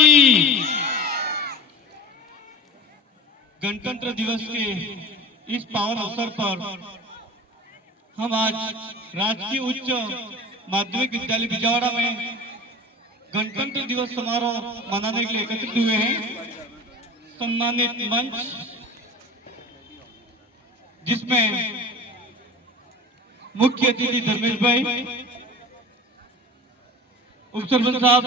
की। गणतंत्र दिवस के इस पावन अवसर पर हम आज राजकीय उच्च माध्यमिक विद्यालय बिजवाड़ा में गणतंत्र दिवस समारोह मनाने के लिए एकत्रित हुए हैं। सम्मानित मंच, जिसमें मुख्य अतिथि धर्मेश भाई, उप सरपंच साहब,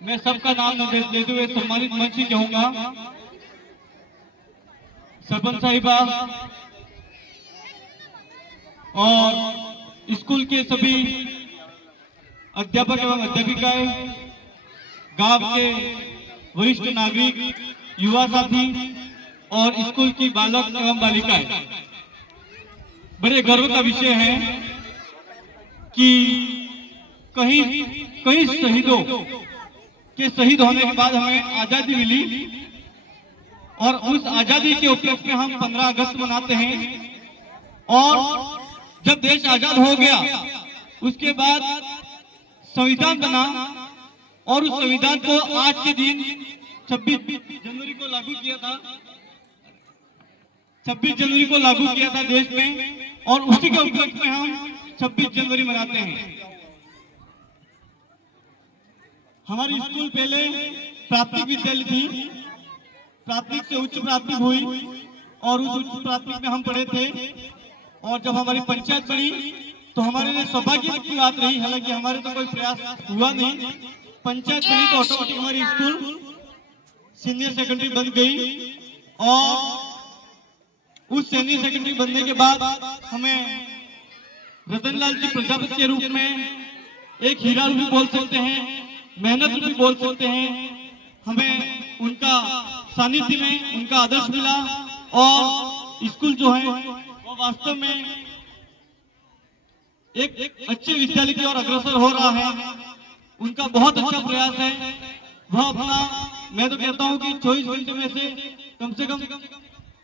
मैं सबका नाम लेते हुए सम्मानित मंच ही कहूंगा, सरपंच साहिबा और स्कूल के सभी अध्यापक एवं अध्यापिकाएं, गांव के वरिष्ठ नागरिक, युवा साथी और स्कूल की बालक एवं बालिकाएं। बड़े गर्व का विषय है कि कई शहीदों के शहीद होने के बाद हमें आजादी मिली और उस आजादी के उपलक्ष्य में हम 15 अगस्त मनाते हैं। और जब देश आजाद हो गया उसके बाद संविधान बना और उस संविधान को आज के दिन 26 जनवरी को लागू किया था। 26 जनवरी को लागू किया था देश में और उसी के उपलक्ष्य में हम 26 जनवरी मनाते हैं। हमारी स्कूल पहले प्राथमिक विद्यालय थी, प्राथमिक से उच्च प्राथमिक हुई और उस उच्च प्राथमिक में हम पढ़े थे। और जब हमारी पंचायत बनी तो हमारे लिए सौभाग्य की बात रही, हालांकि हमारे तो कोई प्रयास हुआ नहीं। पंचायत बनी तो ऑटोमेटिक हमारी स्कूल सीनियर सेकेंडरी बन गई और उस सीनियर सेकेंडरी बनने के बाद हमें रतनलाल जी प्रजापति के रूप में एक हीरा भी बोल सकते हैं, मेहनत भी बोल सकते हैं। हमें उनका सानिध्य में उनका आदर्श मिला और स्कूल जो है वो वास्तव में एक अच्छे विद्यालय की ओर अग्रसर हो रहा है। उनका बहुत अच्छा प्रयास है। वह अपना, मैं तो कहता हूं कि 24 घंटे में से कम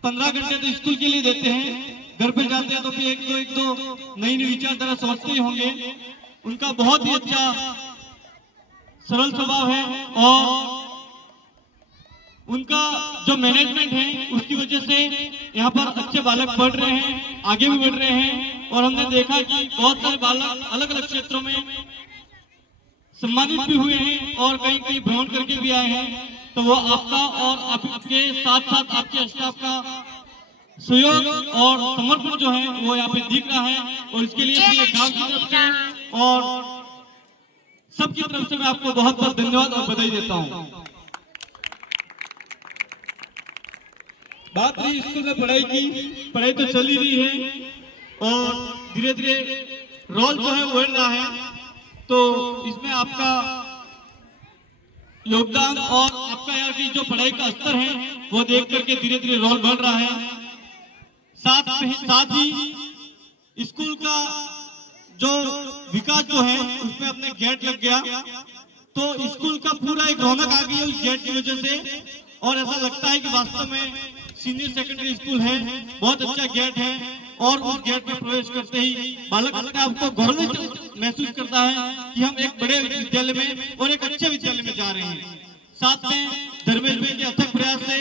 15 घंटे तो स्कूल के लिए देते हैं। घर पे जाते हैं तो भी एक दो नई विचारधारा सोचते ही होंगे। उनका बहुत ही अच्छा सरल स्वभाव है और उनका जो मैनेजमेंट है उसकी वजह से यहाँ पर अच्छे बालक बढ़ रहे हैं, आगे भी बढ़ रहे हैं। और हमने देखा कि बहुत सारे बालक अलग अलग क्षेत्रों में सम्मानित भी हुए हैं और कहीं कहीं भ्रमण करके भी आए हैं। तो वो आपका और आपके साथ साथ आपके स्टाफ का सहयोग और समर्पण जो है वो यहाँ पे दिख रहा है और इसके लिए पूरे गांव की तरफ से और सबकी तरफ से मैं आपको बहुत बहुत धन्यवाद और बधाई देता हूँ। बात रही स्कूल में पढ़ाई की, पढ़ाई तो चल ही रही है और धीरे धीरे रोल जो है वो बढ़ रहा है। तो इसमें आपका योगदान और आपका यहाँ की जो पढ़ाई का स्तर है वो देख करके धीरे धीरे रोल बढ़ रहा है। साथ ही स्कूल का जो विकास जो है उसमें अपने गेट लग गया तो स्कूल का पूरा एक रौनक आ गई है उस गेट की वजह से। और ऐसा लगता है कि वास्तव में सीनियर सेकेंडरी स्कूल है, बहुत अच्छा गेट है और उस गेट में प्रवेश करते ही बालक अपने आप को गौरव महसूस करता है कि हम एक बड़े विद्यालय में और एक अच्छे विद्यालय में जा रहे हैं। साथ में धर्मेश भाई के अथक प्रयास से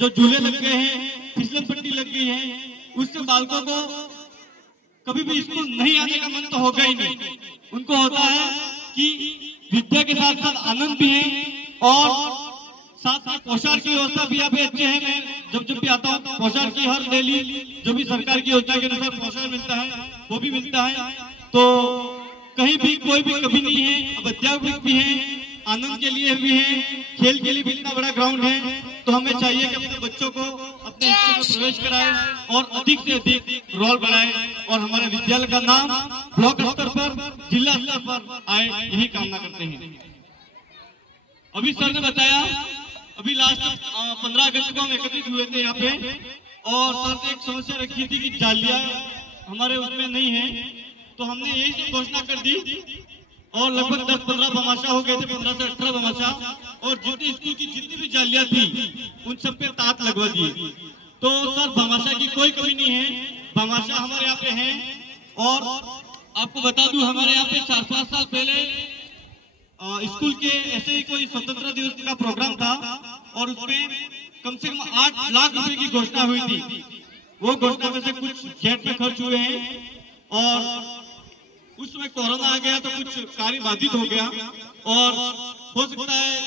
जो झूले लग गए हैं, फिसलन पट्टी लग गई है, उससे बालकों को कभी भी स्कूल नहीं आने का मन तो होगा ही नहीं। उनको होता है कि विद्या के साथ साथ आनंद भी है और साथ साथ पोशाक की व्यवस्था भी यहाँ पे अच्छे है। मैं जब भी आता हूँ पोशाक की हर डेली जो भी सरकार की योजना के अनुसार पोशाक मिलता है वो भी मिलता है। तो कहीं भी कोई भी कभी नहीं है। अब अध्यापक भी है, आनंद के लिए भी है, खेल के लिए भी इतना बड़ा ग्राउंड है। तो हमें चाहिए कि अपने बच्चों को अपने स्कूल में प्रवेश कराए और अधिक से अधिक रोल बढ़ाए और हमारे विद्यालय का नाम ब्लॉक स्तर पर, जिला स्तर पर आए, यही कामना करते हैं। अभी सर ने बताया, अभी लास्ट 15 अगस्त को हम एकत्रित हुए थे यहाँ पे और सर ने एक समस्या रखी थी कि जालियां हमारे उसमें नहीं है। तो हमने यही घोषणा कर दी और लगभग 10-15 भामाशाह हो गए थे, 15 से 18 भामाशाह, और जितनी स्कूल की जितनी भी जालियां थी उन सब पे ताक लगवा दिए। तो सर भामाशाह की कोई कमी नहीं है, भामाशाह हमारे यहाँ पे हैं। और आपको बता दूं हमारे यहाँ पे 4-5 साल पहले स्कूल के ऐसे ही कोई स्वतंत्रता दिवस का प्रोग्राम था और उसमें कम से कम 8 लाख रुपए की घोषणा हुई थी। वो घोषणा में से कुछ जेट में खर्च हुए हैं और उस समय कोरोना आ गया तो कुछ कार्य बाधित हो गया और हो सकता है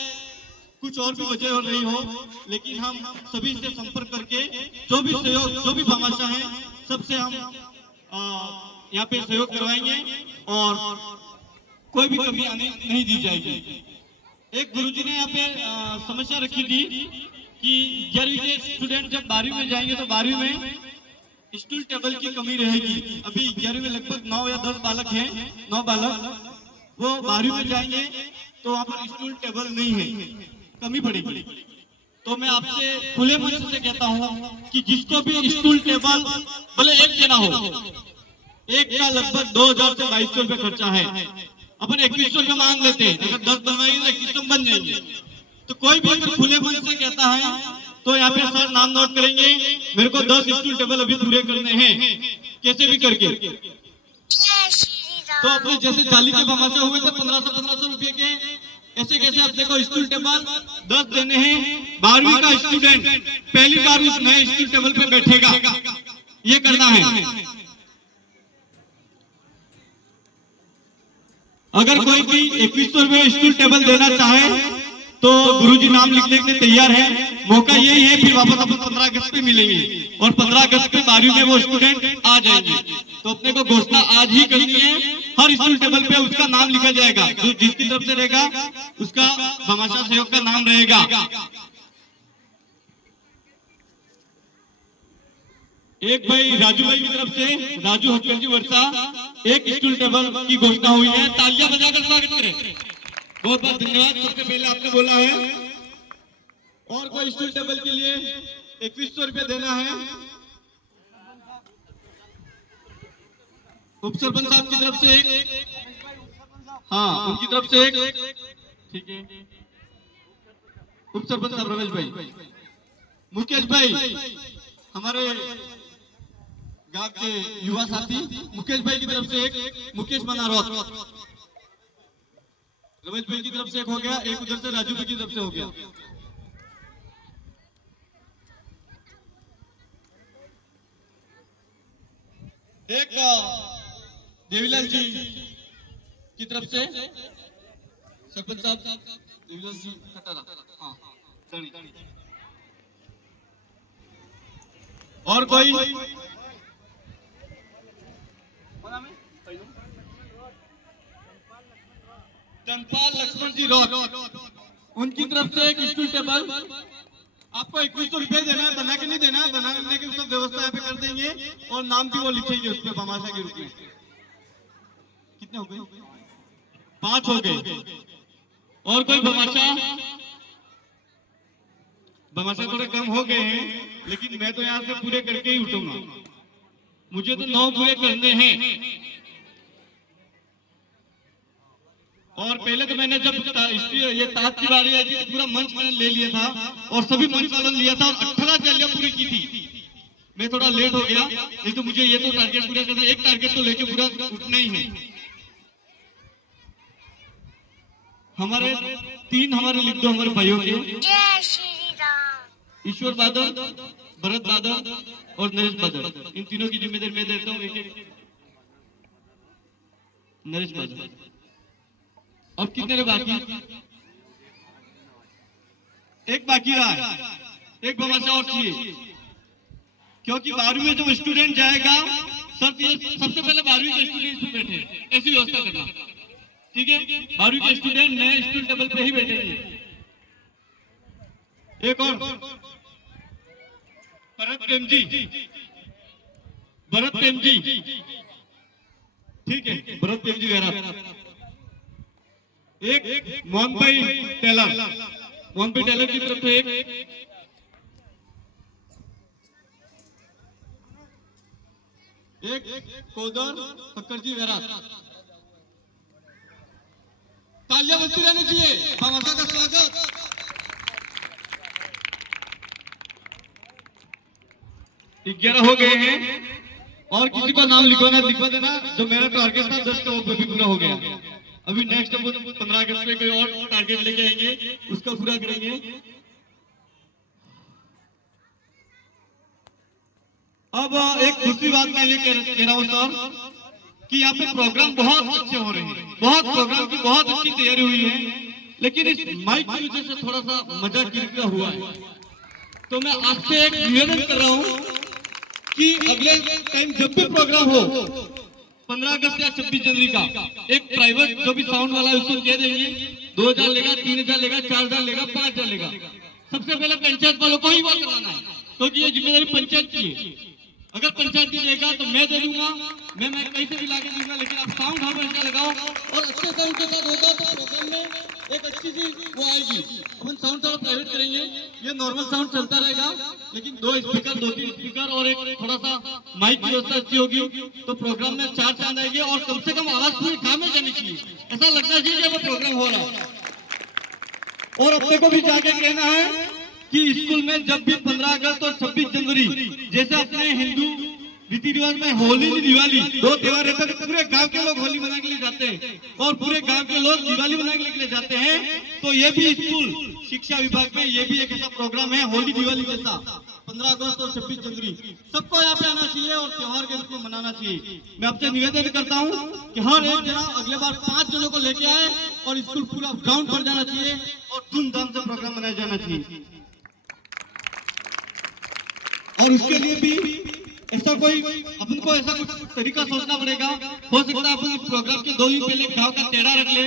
कुछ और भी वजह हो रही हो, लेकिन हम सभी से संपर्क करके जो भी सहयोग, जो भी भामाशाह है, सबसे हम यहाँ पे सहयोग करवाएंगे और कोई भी कमी आने नहीं दी जाएगी। एक गुरुजी ने यहाँ पे समस्या रखी थी कि 11वीं के स्टूडेंट जब 12वीं में जाएंगे तो 12वीं में स्टूल टेबल की कमी रहेगी। अभी 11वीं में लगभग 9 या 10 बालक हैं, 9 बालक, वो 12वीं में जाएंगे तो वहाँ पर स्टूल टेबल नहीं है, कमी पड़ेगी। तो मैं आपसे खुले मन से कहता हूँ कि जिसको भी स्टूल टेबल भले एक देना हो, एक का लगभग 2000 से 2200 रुपए खर्चा है। अपन 2100 रुपए मांग लेते हैं, अगर 10 बनवाएंगे तो 2100 बन जाएंगे। तो कोई भी अगर खुले मन से कहता है तो यहाँ पे सर नाम नोट करेंगे, मेरे को 10 स्टूल टेबल अभी पूरे करने हैं कैसे भी करके। तो अपने जैसे जाली के भामाशाह हुए थे 1500 रुपए के, ऐसे कैसे अपने को स्टूल टेबल 10 देने हैं। 12वीं का स्टूडेंट पहली बार उस नए स्टूल टेबल पे बैठेगा, ये करना है। अगर कोई भी 2100 रुपए स्टूल टेबल देना चाहे तो गुरुजी नाम लिखने के लिए तैयार है। मौका यही है, फिर वापस अपन 15 अगस्त पे मिलेंगे और 15 अगस्त पे 12वीं में वो स्टूडेंट आ जाएंगे। तो अपने को घोषणा आज ही करनी है, हर स्टूल टेबल पे उसका नाम लिखा जाएगा, जो जिसकी तरफ से रहेगा उसका भामाशाह सहयोग का नाम रहेगा। एक भाई राजू भाई की तरफ से, राजू हटकर जी वर्षा, एक स्टूल टेबल की घोषणा हुई है। तालियां बजाकर स्वागत करें, बहुत बहुत धन्यवाद। सबसे पहले आपने बोला है और कोई स्टूल टेबल के लिए 2100 रुपया देना है। उप सरपंच साहब की तरफ से एक, हाँ उनकी तरफ से एक, ठीक है। उप सरपंच साहब रमेश भाई, मुकेश भाई, हमारे गांव के युवा साथी मुकेश भाई की तरफ से एक, मुकेश मनारोत। रमेश भाई की तरफ से एक हो गया, एक उधर से राजू भाई की तरफ से हो गया। एक देवीलाल जी की तरफ से सरपंच साहब देवीलाल जी खटारा, हाँ और कोई धनपाल लक्ष्मण जी रोड, उनकी तरफ से एक स्टूल टेबल। आपको 2100 रुपए देना है, बना के नहीं देना है, बनाने की सब व्यवस्था यहाँ पे कर देंगे और नाम भी वो लिखेंगे उस पर भामाशाह के रूप में। कितने हो गए? 5 हो गए। और कोई भामाशाह? भामाशाह थोड़े कम हो गए हैं, लेकिन मैं तो यहाँ से पूरे करके ही उठूंगा, मुझे तो 9 पूरे करने हैं। और पहले तो मैंने जब ये ताज की बारी आई थी तो पूरा मंच मैंने ले लिया था और सभी मंच वालों ने लिया था और 18 जालियां पूरी की थी। मैं थोड़ा लेट हो गया, नहीं तो मुझे ये तो टारगेट पूरा करना, एक टारगेट तो लेके पूरा उठना ही है। हमारे 3 हमारे लिख दो हमारे भाइयों के, ईश्वर बादल, भरत बादल और नरेश बादल, इन तीनों की जिम्मेदारी मैं देता हूँ। एक नरेश बादल। अब कितने लोग बाकी? एक बाकी रहा है, एक भामाशाह और चाहिए, क्योंकि 12वीं में जब स्टूडेंट जाएगा सर, सबसे पहले 12वीं के स्टूडेंट पे बैठे, ऐसी व्यवस्था करना, ठीक है? 12वीं के स्टूडेंट नए स्टूल टेबल पे ही बैठेंगे। एक और भरत प्रेम जी, भरत प्रेम जी, ठीक है, भरत प्रेम जी गहरा। एक मोहन भाई टेलर, मोहन भाई टेलर की तरफ से एक कोदर फक्कर जी वेरा। तालियां बजती रहनी चाहिए, भामाशाह का स्वागत। ग्यारह हो गए हैं और किसी का नाम लिखवा देना, जो मेरा टारगेट था 10 का वो भी पूरा हो गया। अभी नेक्स्ट वो 15 अगस्त में कोई और टारगेट लेके आएंगे, उसका पूरा करेंगे। अब एक दूसरी बात मैं ये कह रहा हूँ सर कि यहाँ पे प्रोग्राम बहुत अच्छे हो रहे हैं, बहुत प्रोग्राम की बहुत अच्छी तैयारी हुई है, लेकिन इस माइक की वजह से थोड़ा सा मजा किरकिरा हुआ है। तो मैं आपसे एक निवेदन कर रहा हूँ कि अगले टाइम जब भी प्रोग्राम हो 15 अगस्त या 26 जनवरी का, एक प्राइवेट जो भी साउंड वाला है उसको कह देंगे 2000 लेगा, 3000 लेगा, 4000 लेगा, 5000 लेगा। सबसे पहले पंचायत वालों को ही वो करवाना है, क्योंकि ये जिम्मेदारी पंचायत की है। अगर पंचायत भी देगा तो मैं दे दूंगा, मैं कहीं से भी लाके दूंगा, लेकिन आप साउंड हमेशा लगाओ और अच्छे साउंड के साथ होगा तो प्रोग्राम में एक अच्छी सी वो आएगी। अपन साउंड थोड़ा प्राइवेट करेंगे, ये नॉर्मल साउंड चलता रहेगा, लेकिन 2 स्पीकर 2-3 स्पीकर और एक थोड़ा सा माइक की व्यवस्था अच्छी होगी तो प्रोग्राम में 4 चांद आएंगे और कम से कम आवाज पूरी गाँव में जानी चाहिए, ऐसा लगना चाहिए वो प्रोग्राम हो रहा है। और अपने को भी जाके कहना है कि स्कूल में जब भी 15 अगस्त और 26 जनवरी जैसे अपने हिंदू रीति रिवाज में होली दिवाली 2 त्योहार रहते हैं, तो पूरे गांव के लोग होली मनाने के लिए जाते हैं और पूरे गांव के लोग दिवाली मनाने के लिए जाते हैं। तो ये भी स्कूल शिक्षा विभाग में ये भी एक ऐसा प्रोग्राम है होली दिवाली जैसा 15 अगस्त और 26 जनवरी सबको यहाँ पे आना चाहिए और त्योहार के रूप में मनाना चाहिए। मैं आपसे निवेदन करता हूँ कि हर एक जना अगले बार 5 जनों को लेके आए और स्कूल पूरा ग्राउंड भर जाना चाहिए और धूमधाम से प्रोग्राम मनाया जाना चाहिए। और उसके लिए भी ऐसा कोई अपन को ऐसा कुछ तरीका सोचना पड़ेगा। हो सकता है अपन प्रोग्राम के 2 दिन पहले गांव का तेड़ा रख ले,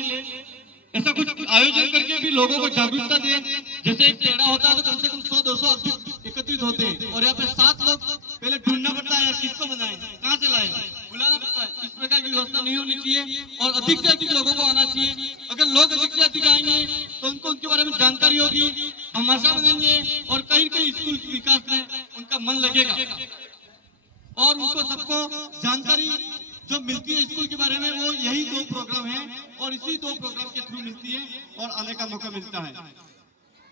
ऐसा कुछ आयोजन करके भी लोगों को जागरूकता दे। जैसे एक तेड़ा होता है तो कम से कम 100-200 आदमी एकत्रित होते हैं और यहाँ पे 7 लोग पहले ढूंढना पड़ता है यार किसको बनाए, कहाँ से लाए, बुलाना पड़ता है। इस प्रकार की व्यवस्था नहीं होनी चाहिए और अधिक से अधिक लोगों को आना चाहिए। अगर लोग अधिक से अधिक आएंगे तो उनको उनके बारे में जानकारी होगी, हमाशा बनेंगे और कहीं कहीं स्कूल के विकास में उनका मन लगेगा और उनको सबको जानकारी जो मिलती है स्कूल के बारे में वो यही 2 प्रोग्राम है और इसी 2 प्रोग्राम के थ्रू मिलती है और आने का मौका मिलता है।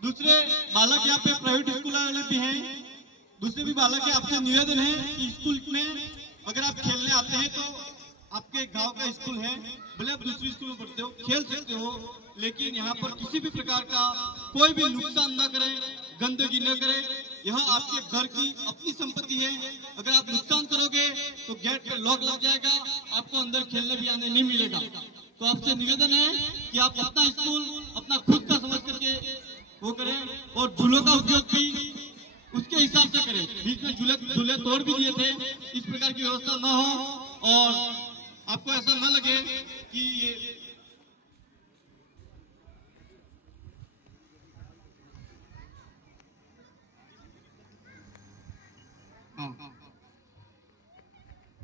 दूसरे बालक यहाँ पे प्राइवेट स्कूल वाले भी हैं, दूसरे भी बालक है, आपसे निवेदन है कि स्कूल में अगर आप खेलने आते हैं तो आपके गांव का स्कूल है, भले आप दूसरी स्कूल में पढ़ते हो, खेल सकते हो, लेकिन यहाँ पर किसी भी प्रकार का कोई भी नुकसान न करे, गंदगी न करे। यह आपके घर की अपनी संपत्ति है, अगर आप नुकसान करोगे तो गेट पे लॉक लग जाएगा, आपको अंदर खेलने भी आने नहीं मिलेगा। तो आपसे निवेदन है कि आप अपना स्कूल अपना खुद का समझ करके वो करें और झूलों का उपयोग भी उसके हिसाब से करें। बीच में झूले तोड़ भी दिए थे, इस प्रकार की व्यवस्था न हो और आपको ऐसा न लगे कि ये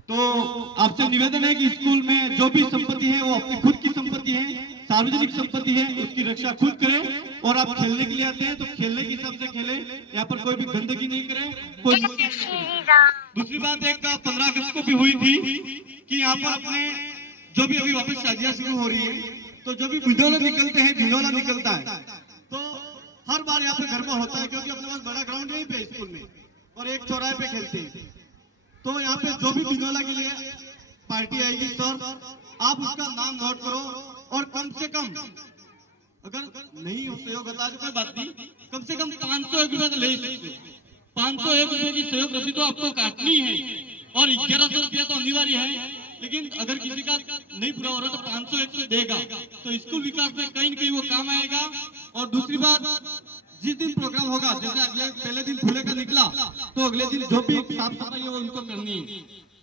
तो आपसे निवेदन है कि स्कूल में जो भी संपत्ति है वो अपनी खुद की संपत्ति है, सार्वजनिक संपत्ति है, उसकी रक्षा खुद करें और आप खेलने के लिए आते हैं तो खेलने के हिसाब से खेलें, यहाँ पर कोई भी गंदगी नहीं करें, कोई दूसरी बात एक 15 अगस्त को भी हुई थी कि यहाँ पर अपने जो भी अभी वापस शादियां शुरू हो रही है तो जो भी भिंडोला निकलते हैं, भिंडोला निकलता है तो हर बार यहाँ पे गरबा होता है क्योंकि अपने पास बड़ा ग्राउंड यहीं पे स्कूल में और एक चौराहे पे खेलते हैं। तो यहाँ पे जो भी भिंडोला के लिए पार्टी आएगी सर आप उसका नाम नोट करो और कम से कम अगर नहीं हो सहयोग होता है कोई बात नहीं, कम से कम 501 रुपए तो ले सकते, 501 रुपए की सहयोग रसीद तो आपको काटनी है और 1100 रुपया तो अनिवार्य है, लेकिन अगर किसी का नहीं पूरा हो रहा तो 501 तो देगा तो स्कूल विकास में कहीं न कहीं वो काम आएगा। और दूसरी बात जिस दिन प्रोग्राम होगा, जैसे अगले पहले दिन फूले का निकला तो अगले दिन जो भी साफ सफाई है वो उनको करनी है।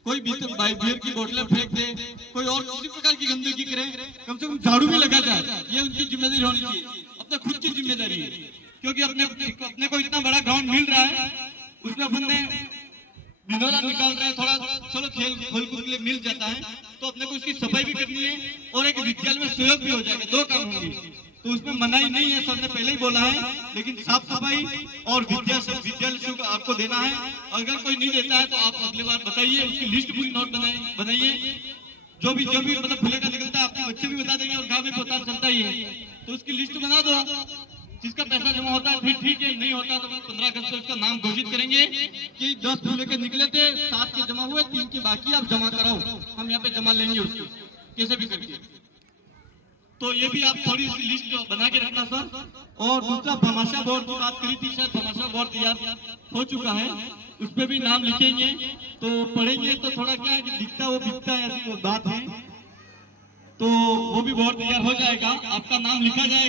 कोई बियर की बोतलें फेंक दे, कोई और किसी प्रकार की गंदगी करे, कम से कम झाड़ू भी लगा जाए, ये उनकी जिम्मेदारी होनी चाहिए, अपने खुद की जिम्मेदारी है। क्योंकि अपने को इतना बड़ा ग्राउंड मिल रहा है, उसमें अपन ने भिंडोला निकाल रहे हैं, थोड़ा चलो खेल कूद के लिए मिल जाता है तो अपने को उसकी सफाई भी करनी है और एक विद्यालय में सहयोग भी हो जाएगा, 2 काम होंगे। तो उसमें मनाही नहीं है, सर ने पहले ही बोला है, लेकिन साफ सफाई और विद्यालय शुल्क आपको देना है। अगर कोई नहीं देता है तो आप अगली बार बताइए, उसकी लिस्ट पूरी नोट बनाइए, जो भी मतलब फूले का निकलता है आपके बच्चे भी बता देंगे और गाँव में पता चलता ही है, तो उसकी लिस्ट बना दो, जिसका पैसा जमा होता है फिर ठीक है, नहीं होता तो 15 अगस्त को उसका नाम घोषित करेंगे कि 10 फूले के निकले थे, 7 के जमा हुए, 3 की बाकी आप जमा कराओ, हम यहाँ पे जमा लेंगे उसको कैसे भी करके। तो ये भी आप थोड़ी सी लिस्ट बना के रखना सर। और दूसरा भामाशाह बोर्ड की बात करी थी, शायद भामाशाह बोर्ड तैयार हो चुका है, उस पर भी नाम लिखेंगे तो पढ़ेंगे तो थोड़ा क्या है कि दिखता वो बिकता है, ऐसी बात है। तो वो भी बोर्ड तैयार हो जाएगा, आपका नाम लिखा जाएगा।